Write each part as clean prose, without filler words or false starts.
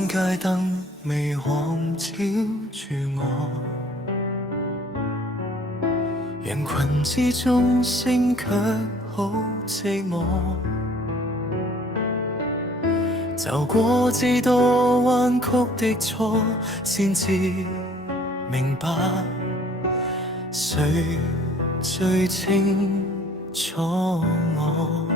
晚街燈微黃照住我，人群之中聲卻好寂寞。走過這多彎曲的錯，先至明白誰最清楚我。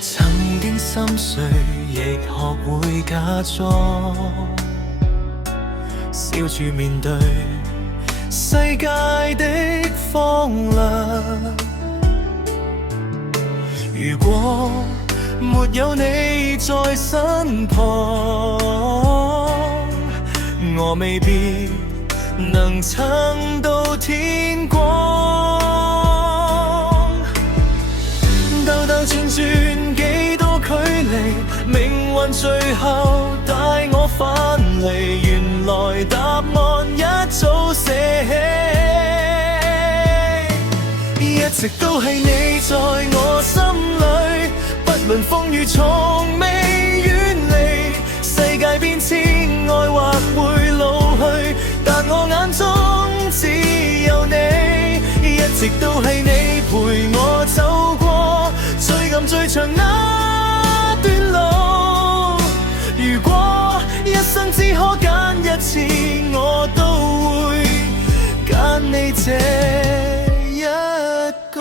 曾經心碎，亦學會假裝，笑住面對世界的荒涼。如果沒有你在身旁，我未必能撐到天光。兜兜轉轉幾多距離，命運最後帶我返嚟。原來答案一早寫起，一直都係你在我心裏，不論風雨從未遠離。世界變遷，愛或會老去，但我眼中只有你。一直都係你陪我走過最暗最長那段路。如果一生只可揀一次，我都會揀你這一個。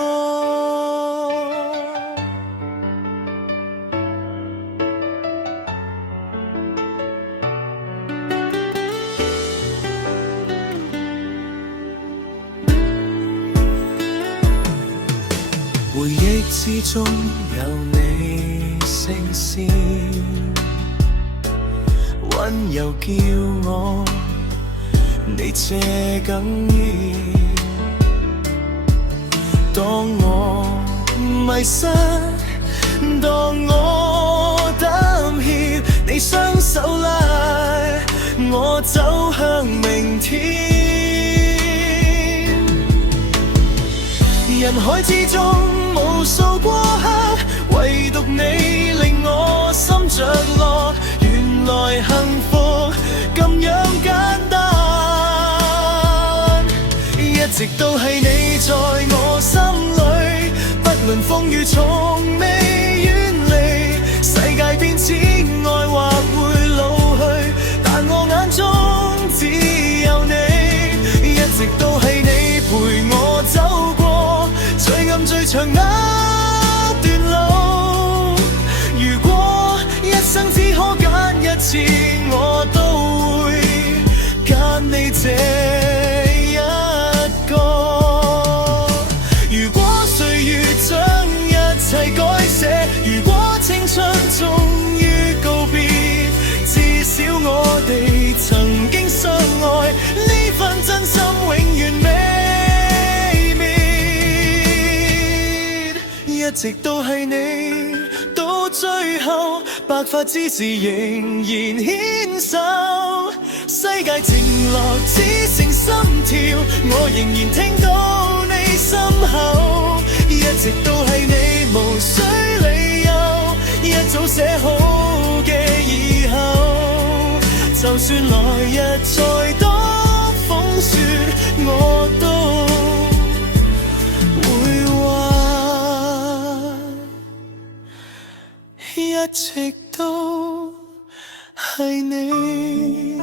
回憶之中有你聲線，溫柔叫我你這哽咽。當我迷失，當我膽怯，你雙手拉我走向明天。人海之中無數過客，唯獨你令我心着落。原來幸福咁樣簡單，一直都係你在我心裏，不論風雨從未遠離。世界變遷，愛或會老去，但我眼中只有你。一直都係你陪我走過最暗最長那段路。如果一生只可揀一次，我都會揀你這一個。如果歲月將一切改寫，如果青春終於告別，至少我哋曾經相愛，呢份真心永遠未滅。一直都係你，到最後白髮之時仍然牽手。世界靜落只剩心跳，我仍然聽到你心口。一直都係你，無需理由，一早寫好嘅以後。就算來日再多風雪，我都一直都係你。